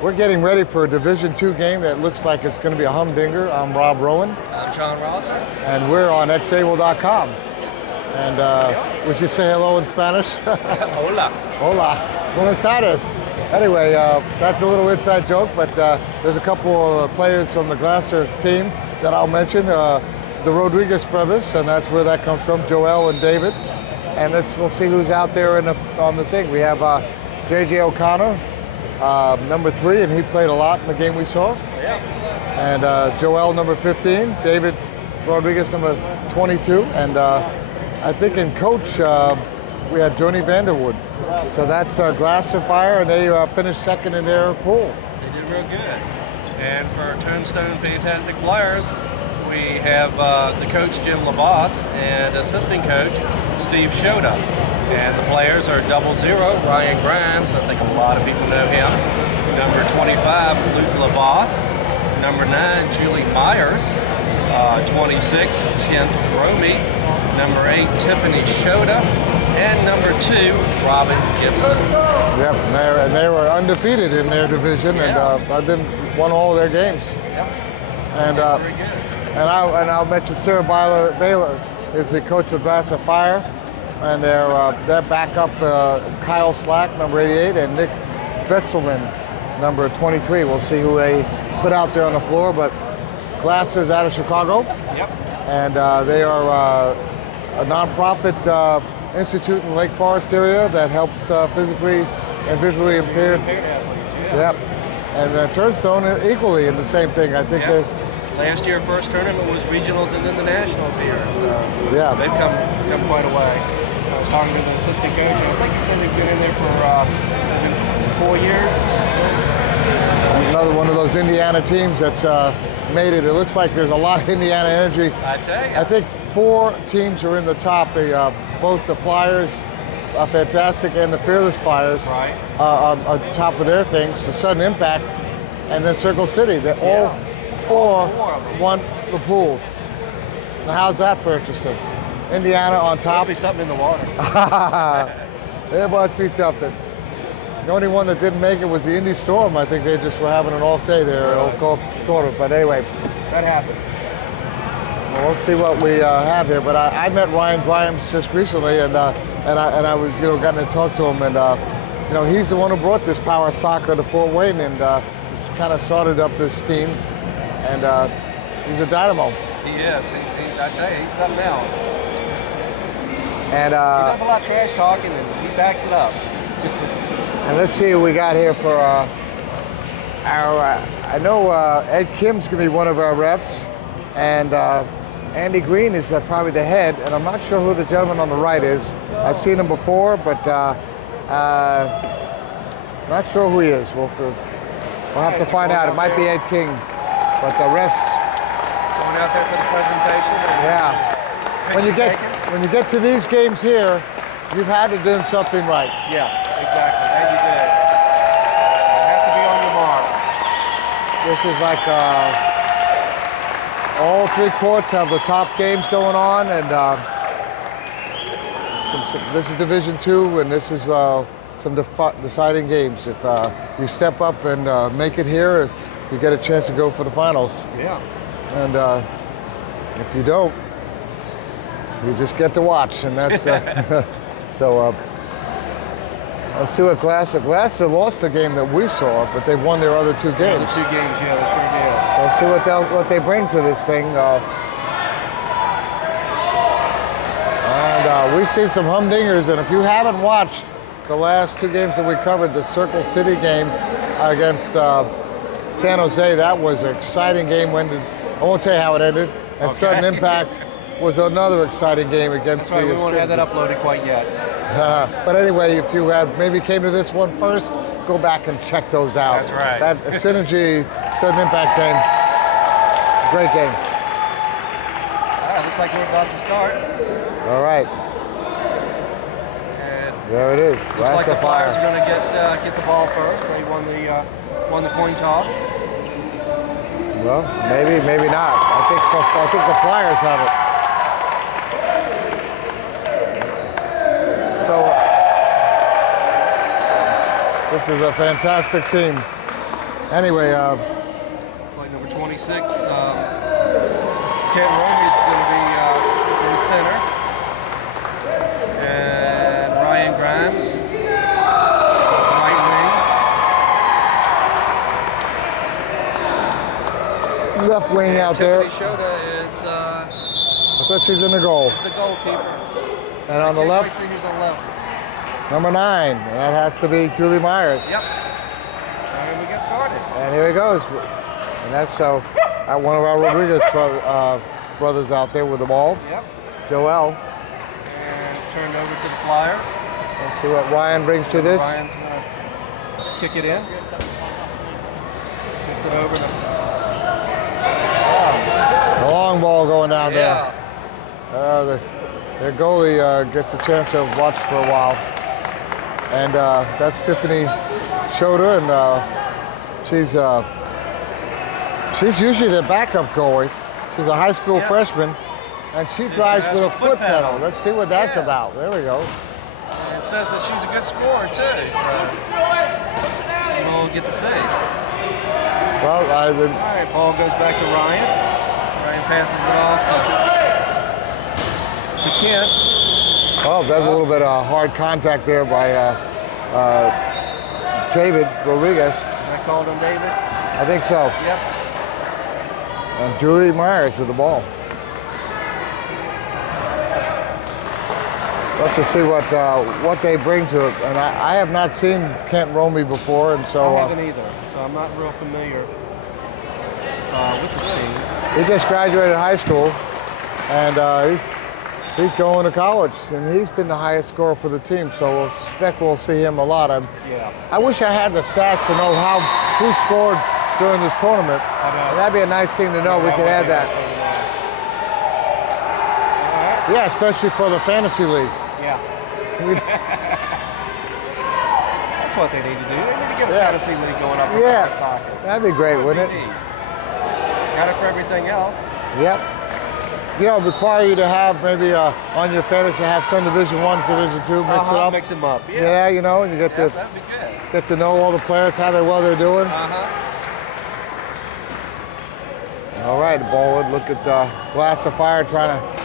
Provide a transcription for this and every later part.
We're getting ready for a Division II game that looks like it's going to be a humdinger. I'm Rob Rowan. I'm John Rosser. And we're on xable.com. And we should say hello in Spanish. Hola. Hola. Buenas tardes. Anyway, that's a little inside joke, but there's a couple of players from the Glasser team that I'll mention. The Rodriguez brothers, and that's where that comes from, Joel and David. And we'll see who's out there on the thing. We have J.J. O'Connor, number 3, and he played a lot in the game we saw. Yeah. And Joel, number 15. David Rodriguez, number 22. And I think in coach, we had Joni Vanderwood. So that's Glasser Fire, and they finished second in their pool. They did real good. And for Tombstone Fantastic Flyers, we have the coach Jim LaBosse and assistant coach Steve Shoda. And the players are 00, Ryan Grimes, I think a lot of people know him. Number 25, Luke LaBosse. Number 9, Julie Myers. 26, Kent Romy. Number 8, Tiffany Shoda. And number 2, Robin Gibson. Yep, and they were undefeated in their division, yeah. and won all of their games. Yep. And very good. And I'll mention Sarah Baylor is the coach of Glasser Fire, and their backup Kyle Slack, number 88, and Nick Betzelman, number 23. We'll see who they put out there on the floor, but Glasser's out of Chicago. Yep. And they are a nonprofit institute in Lake Forest area that helps physically and visually impaired. Yep. And Turnstone equally in the same thing. I think yep. Last year, first tournament was regionals and then the nationals here. So yeah, they've come quite a way. I was talking to the assistant coach, and I think he said they've been in there for 4 years. Another one of those Indiana teams that's made it. It looks like there's a lot of Indiana energy. I tell you. I think 4 teams are in the top. Both the Flyers, Fantastic, and the Fearless Flyers are top of their things. The Sudden Impact, and then Circle City. They all 4 won the pools. Now how's that for interesting? Indiana on top. Must be something in the water. There must be something. The only one that didn't make it was the Indy Storm. I think they just were having an off day there, an off quarter. But anyway, that happens. Well, we'll see what we have here. But I met Ryan Grimes just recently, and I was gotten to talk to him, and he's the one who brought this power soccer to Fort Wayne, and kind of started up this team. And he's a dynamo. He is. I tell you, he's something else. And he does a lot of trash talking, and he backs it up. And let's see what we got here for our. I know Ed Kim's gonna be one of our refs, and Andy Green is probably the head. And I'm not sure who the gentleman on the right is. I've seen him before, but not sure who he is. We'll have to find out. It might be Ed King. But the refs going out there for the presentation. Yeah. When you get to these games here, you've had to do something right. Yeah, exactly. And you did. You have to be on your mark. This is like all 3 courts have the top games going on, and this is Division II, and this is some deciding games. If you step up and make it here, you get a chance to go for the finals. Yeah. And if you don't, you just get to watch, and that's so. Let's see what Glasser lost the game that we saw, but they won their other 2 games. The 2 games, yeah, they sure did. So let's see what they bring to this thing. And we've seen some humdingers, and if you haven't watched the last 2 games that we covered, the Circle City game against San Jose, that was an exciting game. I won't tell you how it ended. And Okay. Sudden Impact was another exciting game against That's right, we won't have that uploaded quite yet. But anyway, if you maybe came to this one first, go back and check those out. That's right. That Synergy Sudden Impact game, great game. All right, looks like we're about to start. All right. And there it is. looks like the Flyers are going to get the ball first. They won the coin toss. Well, maybe not. I think the Flyers have it. So this is a fantastic team. Anyway, Play number 26. Kent Romey's going to be in the center. And Ryan Grimes, right wing. left wing out there. Tiffany Shota is I thought she was in the goal. the goalkeeper. And on the left, See who's on the left. number 9. And that has to be Julie Myers. Yep. And we get started. And here he goes. And that's one of our Rodriguez brothers out there with the ball. Yep. Joel. And it's turned over to the Flyers. Let's see what Ryan brings to this. Ryan's gonna kick it in. Gets it over to The long ball going down yeah. there. Their goalie gets a chance to watch for a while. And that's Tiffany Schroeder, and she's usually the backup goalie. She's a high school freshman, and she drives with a foot pedal. Let's see what that's about. There we go. It says that she's a good scorer too, so we'll get to see. Well, All right, ball goes back to Ryan. Ryan passes it off to Kent. oh, that's a little bit of hard contact there by David Rodriguez. Is that called on David? I think so. Yep. And Julie Myers with the ball. Let's just see what they bring to it. And I have not seen Kent Romey before, and so I haven't either, so I'm not real familiar with this team. he just graduated high school, and he's going to college, and he's been the highest scorer for the team. So we'll suspect we'll see him a lot. Yeah. I wish I had the stats to know who scored during this tournament. That'd be a nice thing to know. We could add that. Yeah, especially for the fantasy league. Yeah. That's what they need to do. They need to get a fantasy league going up for college soccer. That'd be great, wouldn't it? Got it for everything else. Yep. You know, require you to have maybe on your fantasy have some Division 1, Division 2, mix it up. Mix them up. Yeah. Yeah, you know, you get That'd be good. get to know all the players, how they're doing. All right, Ballwood, look at Glass of Fire trying to.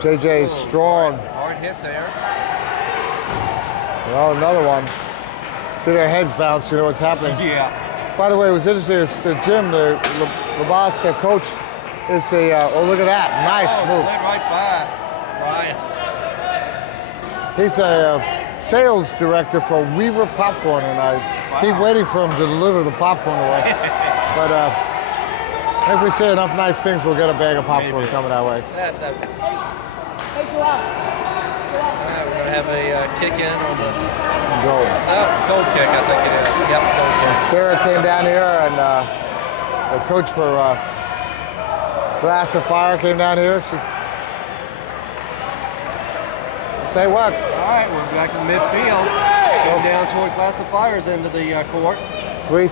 JJ strong. Hard hit there. Well, another one. See their heads bounce, you know what's happening. Yeah. By the way, it was interesting. It's the Jim, the boss, the coach, is oh, look at that. Nice move. Slid right by Ryan. He's a sales director for Weaver Popcorn, and I keep waiting for him to deliver the popcorn to us. But if we say enough nice things, we'll get a bag of popcorn coming our way. Hey, Joel. All right, we're going to have a kick in on the Goal. goal kick, I think it is. Yep, goal kick. Sarah came down here, and the coach for Glass of Fire came down here. Say what? All right, we're back in midfield. Going down toward Glass of Fire's end of the court. 3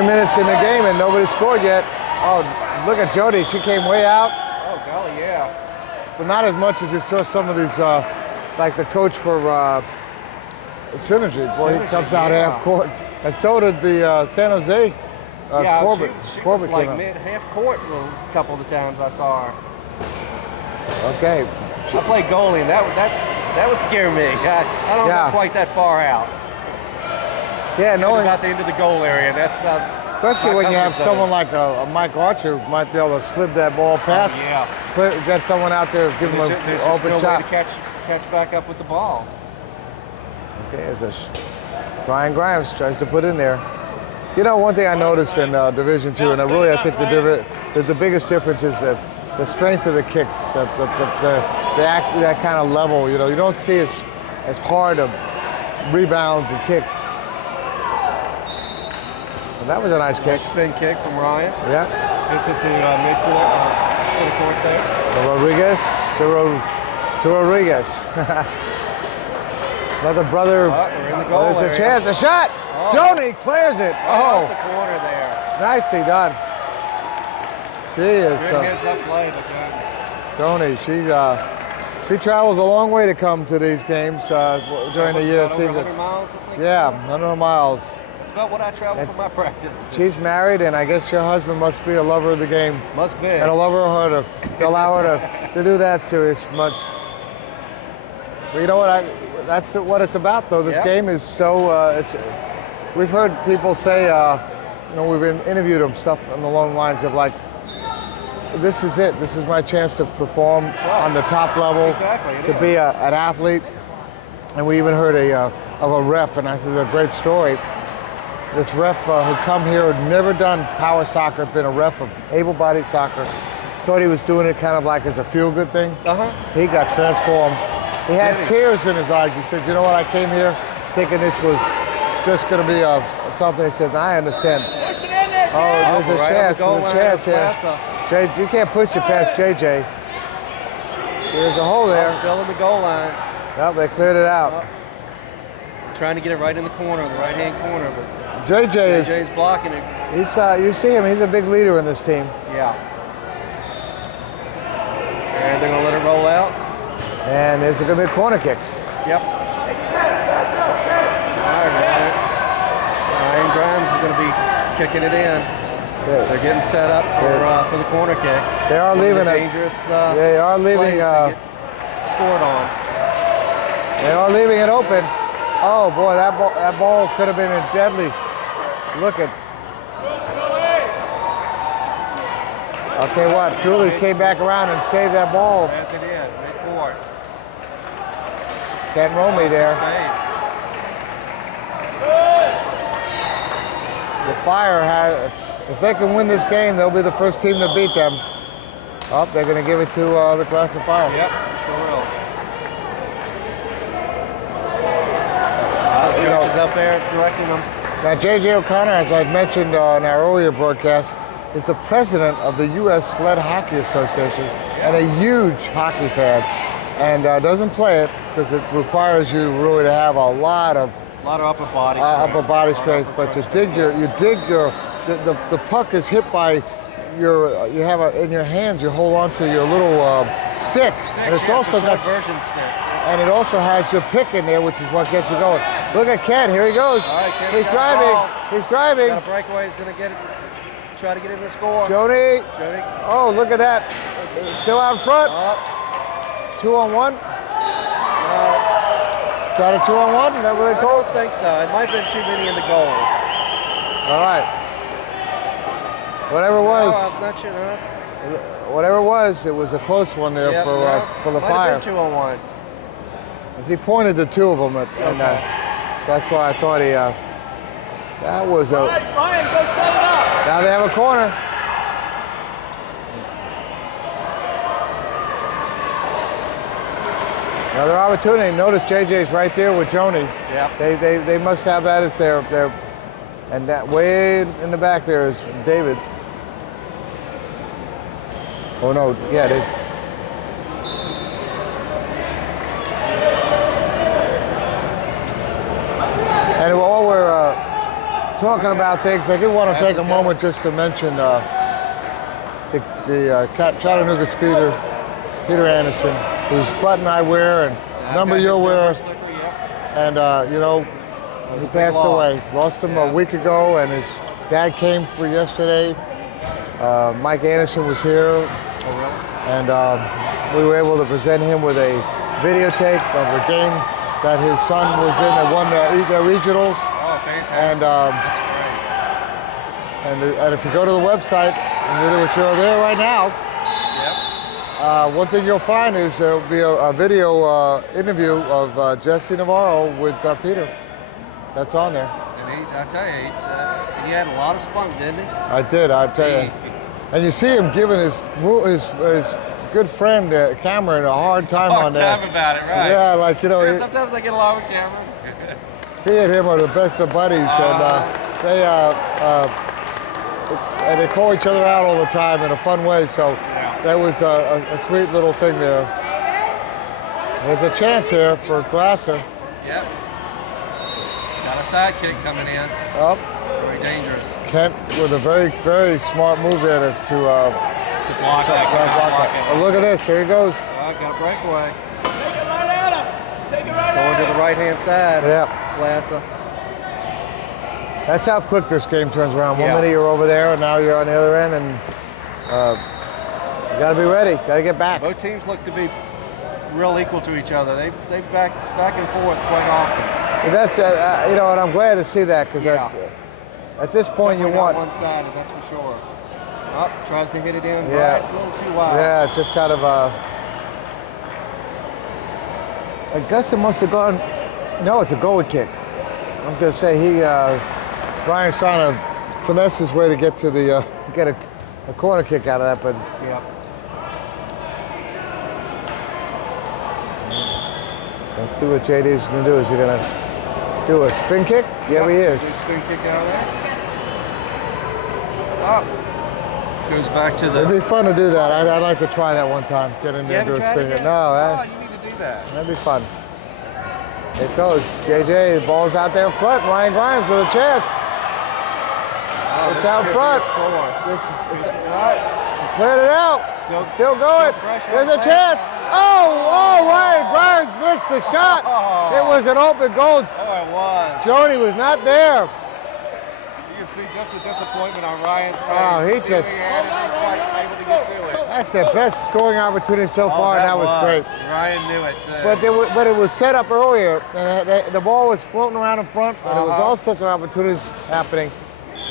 minutes in the game, and nobody scored yet. Oh, look at Jody. She came way out. Oh, golly, yeah. But not as much as you saw some of these, like the coach for Synergy. Boy, he comes out half court. And so did the San Jose Corbett. She Corbett was like came up. half court a couple of the times I saw her. Okay. I played goalie, and that would scare me. I don't go quite that far out. Yeah, knowing about the end of the goal area. That's about. especially when you have someone like a Mike Archer who might be able to slip that ball past. Get someone out there, give him an open no shot. way to catch back up with the ball. Okay, as Brian Grimes tries to put in there. You know, one thing I noticed in Division II, and I think the biggest difference is the strength of the kicks, that kind of level. You know, you don't see as hard of rebounds and kicks. And that was a nice kick. Spin kick from Ryan. Yeah. Gets it to midcourt, center court there. To Rodriguez. Another brother. We're in the goal There's area. a chance. A shot. Joni clears it. Off the corner there. Nicely done. She is. Good heads up play, but Joni, she travels a long way to come to these games during the year over season. 100 miles, I think. Yeah, 100 miles. It's about what I travel for my practice. She's married, and I guess your husband must be a lover of the game. Must be. And a lover of her to allow her to do that serious much. Well, you know what? That's what it's about, though. This game is so. We've heard people say, we've interviewed them stuff along the lines of like, this is it. This is my chance to perform on the top level. Exactly. To be an athlete. And we even heard of a ref, and this is a great story. This ref had come here, had never done power soccer, been a ref of able-bodied soccer. Thought he was doing it kind of like as a feel-good thing. He got transformed. He had tears in his eyes. He said, you know what, I came here thinking this was just going to be something. He said, I understand. Oh, there's a chance. There's a chance here. You can't push it past JJ. There's a hole there. Still in the goal line. Yep, they cleared it out. Trying to get it right in the corner, the right-hand corner, but JJ's blocking it. He's, you see him, he's a big leader in this team. Yeah. And they're going to let it roll out. And there's going to be a corner kick. Yep. Ryan Grimes is going to be kicking it in. They're getting set up for the corner kick. They are leaving it. Dangerous. They are leaving. Scored on. They are leaving it open. Oh boy, that ball could have been a deadly. Look at. I'll tell you what, Julie came back around and saved that ball. Back it in, midcourt. Ken Romey there. The Fire has, if they can win this game, they'll be the first team to beat them. Oh, they're going to give it to the Glasser Fire. Yep, sure will. Coach is up there directing them. Now, J.J. O'Connor, as I mentioned in our earlier broadcast, is the president of the U.S. Sled Hockey Association and a huge hockey fan, and doesn't play it because it requires you really to have a lot of upper body strength. Upper body strength, but the puck is hit by you have in your hands, you hold on to your little stick. And it's also got version sticks. And it also has your pick in there, which is what gets you going. Look at Ken, here he goes. All right, He's driving. He's driving. Got a breakaway, he's gonna get it. Try to get in the score. Jody. Oh, look at that. Still out front. 2-on-1. Is that a 2-on-1? Is that what they call it? I don't think so. It might have been too many in the goal. All right. Whatever it was. No, I'm not sure. No, whatever it was a close one there for the Fire. Might have been 2-on-1. He pointed to two of them, so that's why I thought that was a. Ryan, go set it up. Now they have a corner. Another opportunity. Notice JJ's right there with Joni. Yeah. They must have that as their and that way in the back there is David. Oh no, yeah, they. And while we're talking about things, I do want to take a moment just to mention the Chattanooga speeder, Peter Anderson, whose button I wear and number you'll wear. And, he passed away. Lost him a week ago, and his dad came for yesterday. Mike Anderson was here. Oh, really? And we were able to present him with a videotape of the game that his son was in. They won their regionals. Oh, fantastic. And, that's great. And if you go to the website, which you're there right now, one thing you'll find is there'll be a video interview of Jesse Navarro with Peter. That's on there. And I tell you, he had a lot of spunk, didn't he? I did, I tell you. And you see him giving his good friend Cameron a hard time on that. Hard time about it, right? Yeah, like sometimes I get along with Cameron. He and him are the best of buddies, and they call each other out all the time in a fun way. So that was a sweet little thing there. There's a chance here for Glasser. Yep. Got a sidekick coming in. Up. Very dangerous. Kent with a very, very smart move there to block that. Oh, look at this. Here he goes. Got a breakaway. Take it right at him. Take it right Going at to him. the right-hand side. Yeah. Glasser. That's how quick this game turns around. Yeah. One minute you're over there, and now you're on the other end, and you got to be ready. Got to get back. Both teams look to be real equal to each other. They back and forth quite often. That's you know, and I'm glad to see that because at this point you Definitely want not one-sided, that's for sure. Up, tries to hit it in, Yeah. right, a little too wide. yeah, it's just kind of I guess it must have gone. No, it's a goalie kick. I'm gonna say Ryan's trying to finesse his way to get to the get a corner kick out of that, but Yep. let's see what JD's gonna do. Is he gonna do a spin kick? Yeah, he Good is. spin kick out of there. Up. Goes back to the. It'd be fun to do that. I'd like to try that one time. Get in there and do a spin kick. No, Oh, you need to do that. that'd be fun. Here it goes. JJ, the ball's out there in front. Ryan Grimes with a chance. Oh, It's this out could be a front. score. This is Right. cleared it out. Still going. pressure There's on a chance. Glass. Oh, Ryan Grimes missed the shot. It was an open goal. Oh, it was. Joni was not there. You can see just the disappointment on Ryan's face. Oh, he Really just- had it, not quite able to get to it. That's the best scoring opportunity so far, and that was great. Ryan knew it. But it was set up earlier. The ball was floating around in front, but it was Uh-huh. all sorts of opportunities happening,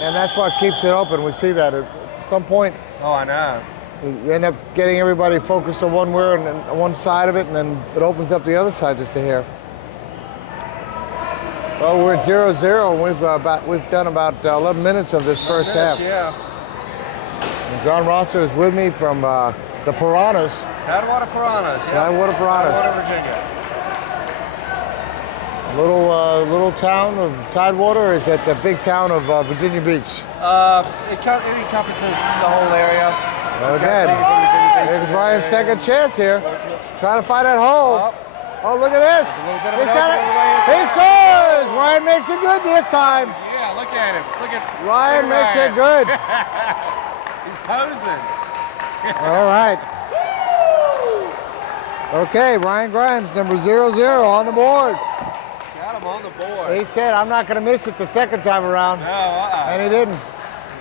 and that's what keeps it open. We see that at some point Oh, I know. you end up getting everybody focused on one way and then one side of it, and then it opens up the other side just a hair. Well, we're at 0-0, and we've done about 11 minutes of this first half. Yeah. And John Rosser is with me from the Piranhas. Tidewater Piranhas. Yeah. Tidewater Piranhas. Tidewater, Virginia. Little town of Tidewater, or is that the big town of Virginia Beach? It encompasses the whole area. Okay. There's Ryan's second chance here. Trying to find that hole. Oh, look at this. little bit of He's an got it. opening on the right-hand He side. scores. Ryan makes it good this time. Yeah, look at him. Look at Ryan makes it good. He's posing. All right. Okay, Ryan Grimes, number 0-0 on the board. Got him on the board. He said, I'm not going to miss it the second time around. No, And he didn't.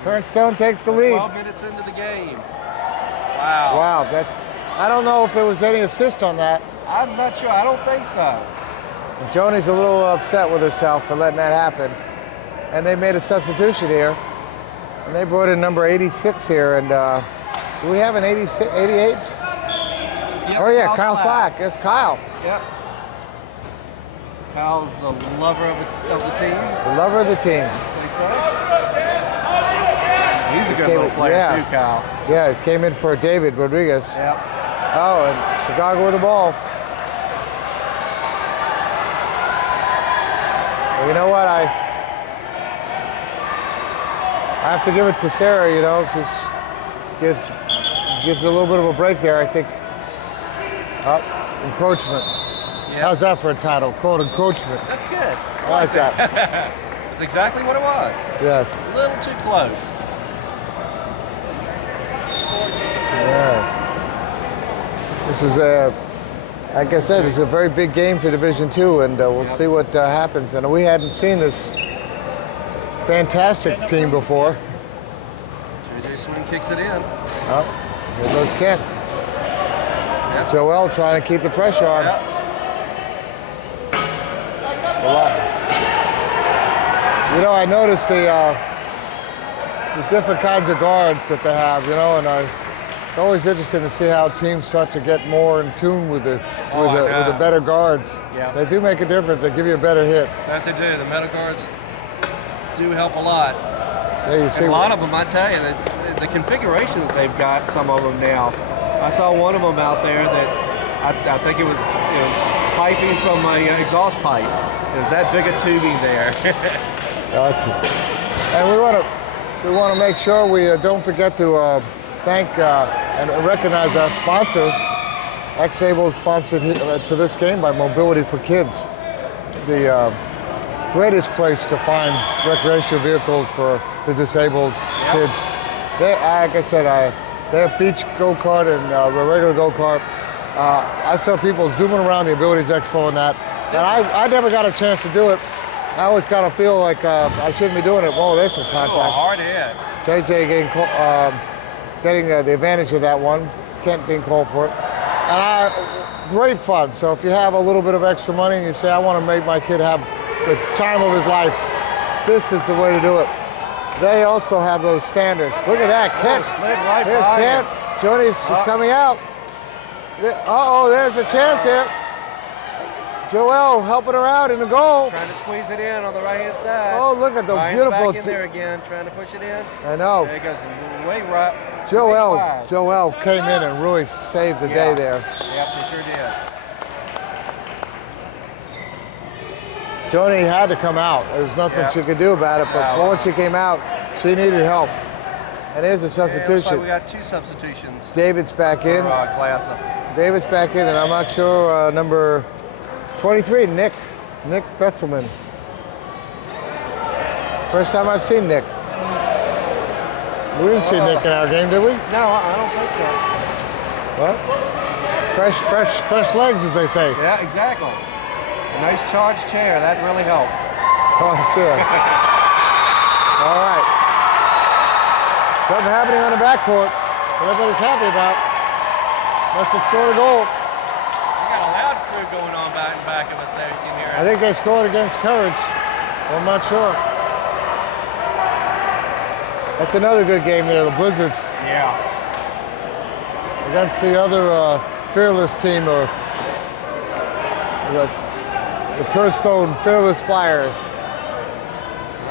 Turnstone takes the lead. 12 minutes into the game. Wow. Wow, I don't know if there was any assist on that. I'm not sure. I don't think so. Joni's a little upset with herself for letting that happen. And they made a substitution here. And they brought in number 86 here. And do we have an 86, 88? Yep, Oh, yeah, Kyle Slack. That's Kyle. Yep. Kyle's the lover of the team. The lover of the team. They say. He's a good Came- little player yeah. too, Kyle. Yeah, it came in for David Rodriguez. Yep. Oh, and Chicago with the ball. Well, you know what? I have to give it to Sarah, you know. She's gives a little bit of a break there, I think. Encroachment. Yep. How's that for a title? Called encroachment. That's good. I like that. That's exactly what it was. Yes. A little too close. Yeah. This is like I said, it's a very big game for Division II, and we'll see what happens. And we hadn't seen this fantastic team before. JJ Swing kicks it in. Oh, here goes Kent. Yep. Joel trying to keep the pressure on. Yep. You know, I noticed the different kinds of guards that they have, you know, and it's always interesting to see how teams start to get more in tune with the better guards. Yeah. They do make a difference. They give you a better hit. That they do. The metal guards do help a lot. Yeah, you see. And a lot of them, I tell you, it's the configuration that they've got. Some of them now. I saw one of them out there that I think it was piping from an exhaust pipe. It was that big a tubing there. Awesome. And we want to make sure we don't forget to thank and recognize our sponsor. X-Able is sponsored for this game by Mobility for Kids, the greatest place to find recreational vehicles for the disabled kids. Like I said, their beach go-kart and the regular go-kart. I saw people zooming around the Abilities Expo and that. And I never got a chance to do it. I always kind of feel like I shouldn't be doing it. Whoa, there's some Oh, contact. hard hit. JJ getting the advantage of that one. Kent being called for it. And great fun. So if you have a little bit of extra money and you say, I want to make my kid have the time of his life, this is the way to do it. They also have those standards. Look at that, Kent. Slid right Here's by Kent. him. Jody's coming out. Uh-oh, there's a chance here. Joel helping her out in the goal. Trying to squeeze it in on the right-hand side. Oh, look at the Ryan's beautiful. back in there again, trying to push it in. I know. There it goes way right. Joel came in and really saved the day there. Yep, he sure did. Joni had to come out. There was nothing she could do about it, but once she came out, she needed help. And here's a Yeah, looks substitution. like we got 2 substitutions. David's back in. Classa. David's back in, and I'm not sure number 23, Nick Betzelman. First time I've seen Nick. We didn't see Nick in our game, did we? No, I don't think so. What? Fresh legs, as they say. Yeah, exactly. A nice charged chair, that really helps. Oh, sure. All right. Something happening on the backcourt. Everybody's happy about. Must have scored a goal. We got a loud crew going on back of us there, you can hear it. I think they scored against Courage. I'm not sure. That's another good game there, the Blizzards. Yeah. Against the other Fearless team, or the Turstone Fearless Flyers.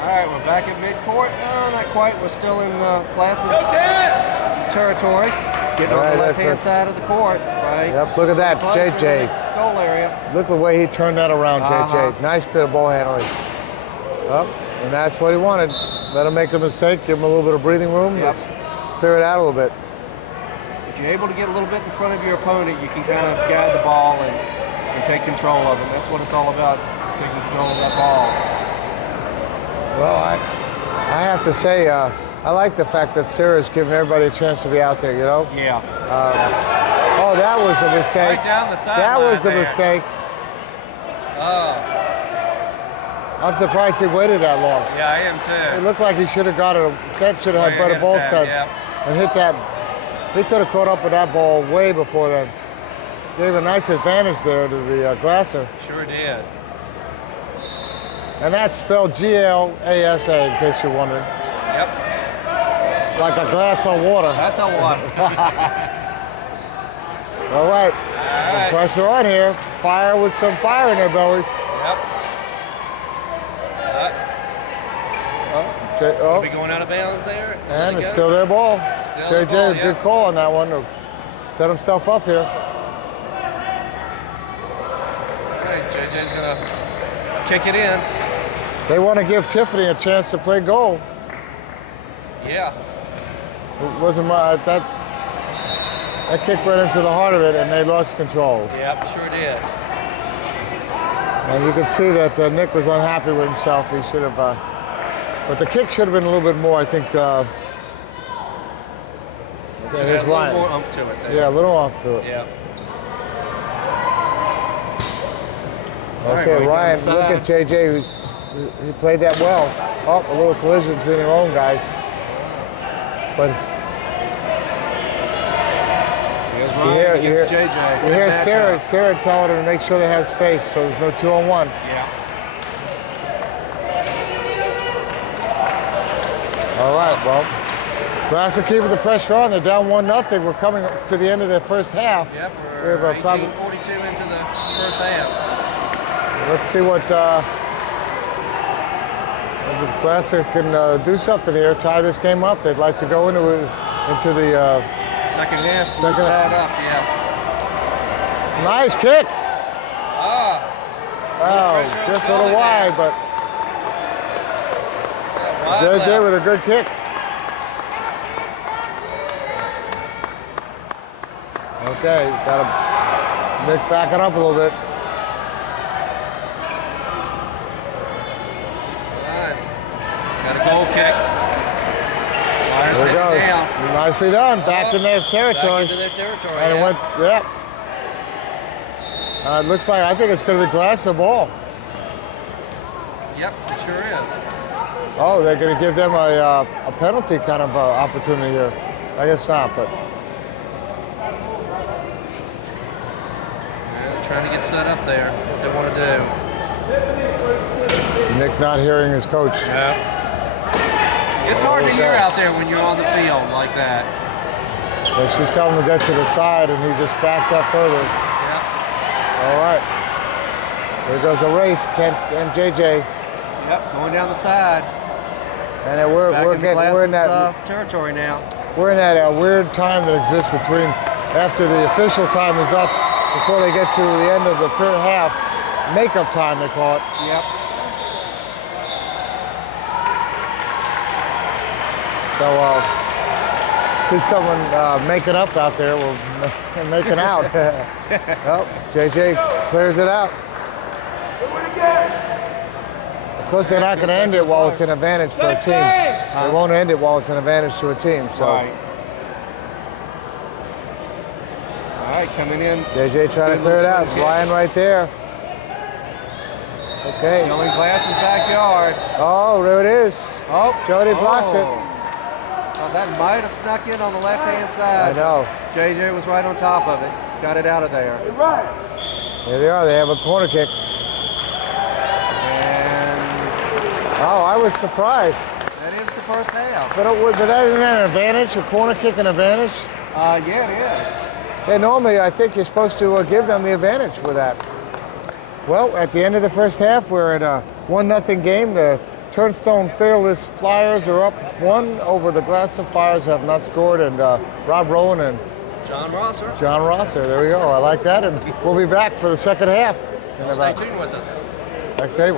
All right, we're back at midcourt. No, not quite. We're still in Class's territory. Getting on the left-hand side of the court, right? Yep, look at that, JJ. Goal area. Look the way he turned that around, JJ. Nice bit of ball handling. Up, and that's what he wanted. Let him make a mistake, give him a little bit of breathing room. Yep. Let's clear it out a little bit. If you're able to get a little bit in front of your opponent, you can kind of guide the ball and take control of it. That's what it's all about, taking control of that ball. Well, I have to say, I like the fact that Sarah's giving everybody a chance to be out there, you know? Yeah. Oh, that was a mistake. Right down the sideline. That was a mistake. I'm surprised he waited that long. Yeah, I am too. It looked like he should have got it. Kent should have had better ball sense and hit that. He could have caught up with that ball way before then. Gave a nice advantage there to the Glasser. Sure did. And that's spelled Glasa, in case you're wondering. Yep. Like a glass of water. That's a one. All right. Some pressure on here. Fire with some fire in their bellies. Yep. Okay. Oh. Be going out of bounds there. And it's still their ball. Still their JJ, ball, good call on that one to set himself up here. All right, JJ's gonna kick it in. They want to give Tiffany a chance to play goal. Yeah. It wasn't my, that kick went into the heart of it, and they lost control. Yep, sure did. And you could see that Nick was unhappy with himself. He should have, but the kick should have been a little bit more, I think. Should have a little more ump to it there. Yeah, a little ump to it. Yeah. Okay, Ryan, look at JJ. He played that well. Oh, a little collision between their own guys. But you hear Sarah telling her to make sure they have space, so there's no 2-on-1. Yeah. All right, well, Glasser keeping the pressure on. They're down 1-0. We're coming to the end of the first half. Yep, we're 18:42 into the first half. Let's see what if Glasser can do something here, tie this game up. They'd like to go into the second half. Tied up, yeah. Nice kick. Oh, just a little wide, but JJ with a good kick. Okay, got to Nick backing up a little bit. Got a goal kick. Flyers There it goes. down. Nicely done. Back in their territory. Back into their territory. And it went, yep. It looks like, I think it's going to be Glasser ball. Yep, it sure is. Oh, they're going to give them a penalty kind of opportunity here. I guess not, but Yeah, trying to get set up there. What they want to do. Nick not hearing his coach. Yep. It's hard to hear out there when you're on the field like that. So she's telling him to get to the side, and he just backed up further. Yep. All right. There goes a race, Kent and JJ. Yep, going down the side. And we're in that territory now. we're in that weird time that exists between after the official time is up before they get to the end of the first half. Makeup time, they call it. Yep. So see someone making up out there, and making out. Oh, JJ clears it out. Of course, they're not going to end it while it's an advantage for a team. They won't end it while it's an advantage to a team. So, Right. All right, coming in. JJ trying to clear it out. Flying right there. Okay. Stealing Glass's backyard. Oh, there it is. Oh, Jody blocks it. Oh, that might have snuck in on the left-hand side. I know. JJ was right on top of it. Got it out of there. Here they are. They have a corner kick. Oh, I was surprised. That is the first half. But that isn't an advantage? A corner kick an advantage? Yeah, it is. Yeah, normally I think you're supposed to give them the advantage with that. Well, at the end of the first half, we're at a 1-0 game. The Turnstone Fearless Flyers are up 1 over the Glasser Flyers, have not scored, and Rob Rowan and John Rosser. There we go. I like that, and we'll be back for the second half. Stay tuned with us. Next table.